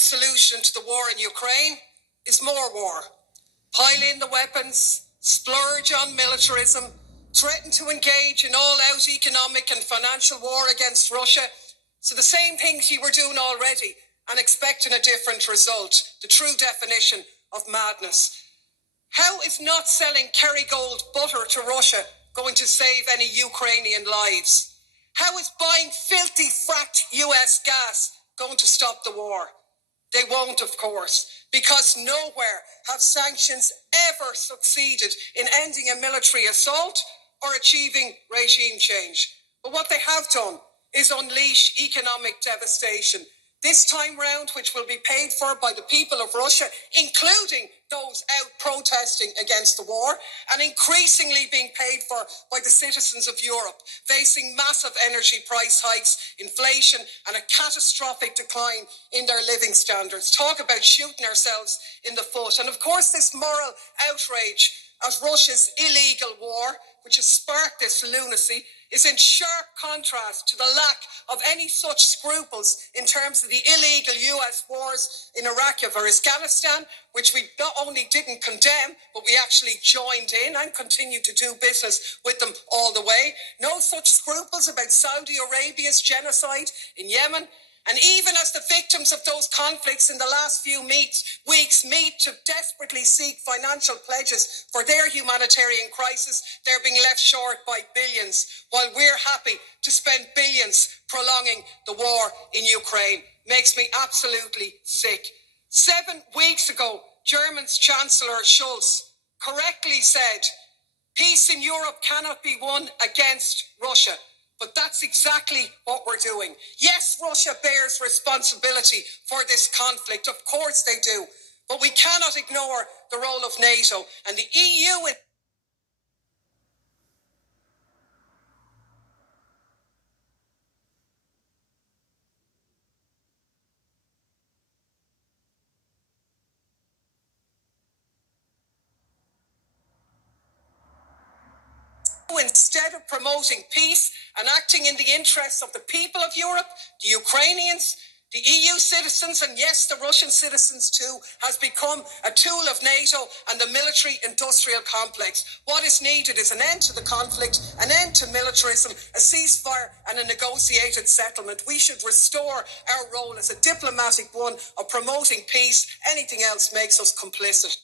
solution to the war in Ukraine is more war. Pile in the weapons, splurge on militarism, threaten to engage in all-out economic and financial war against Russia. So the same things you were doing already and expecting a different result. The true definition of madness. How is not selling Kerrygold butter to Russia going to save any Ukrainian lives? How is buying filthy fracked US gas going to stop the war? They won't, of course, because nowhere have sanctions ever succeeded in ending a military assault or achieving regime change. But what they have done is unleash economic devastation. This time round, which will be paid for by the people of Russia, including those out protesting against the war, and increasingly being paid for by the citizens of Europe, facing massive energy price hikes, inflation, and a catastrophic decline in their living standards. Talk about shooting ourselves in the foot. And of course, this moral outrage at Russia's illegal war, which has sparked this lunacy, is in sharp contrast to the lack of any such scruples in terms of the illegal US wars in Iraq or Afghanistan, which we not only didn't condemn, but we actually joined in and continue to do business with them all the way. No such scruples about Saudi Arabia's genocide in Yemen. And even as the victims of those conflicts in the last few weeks meet to desperately seek financial pledges for their humanitarian crisis, they're being left short by billions, while we're happy to spend billions prolonging the war in Ukraine. Makes me absolutely sick. 7 weeks ago, Germany's Chancellor Scholz correctly said, peace in Europe cannot be won against Russia. But that's exactly what we're doing. Yes, Russia bears responsibility for this conflict. Of course they do. But we cannot ignore the role of NATO and the EU. Instead of promoting peace and acting in the interests of the people of Europe, the Ukrainians, the EU citizens, and yes, the Russian citizens too, has become a tool of NATO and the military-industrial complex. What is needed is an end to the conflict, an end to militarism, a ceasefire and a negotiated settlement. We should restore our role as a diplomatic one of promoting peace. Anything else makes us complicit.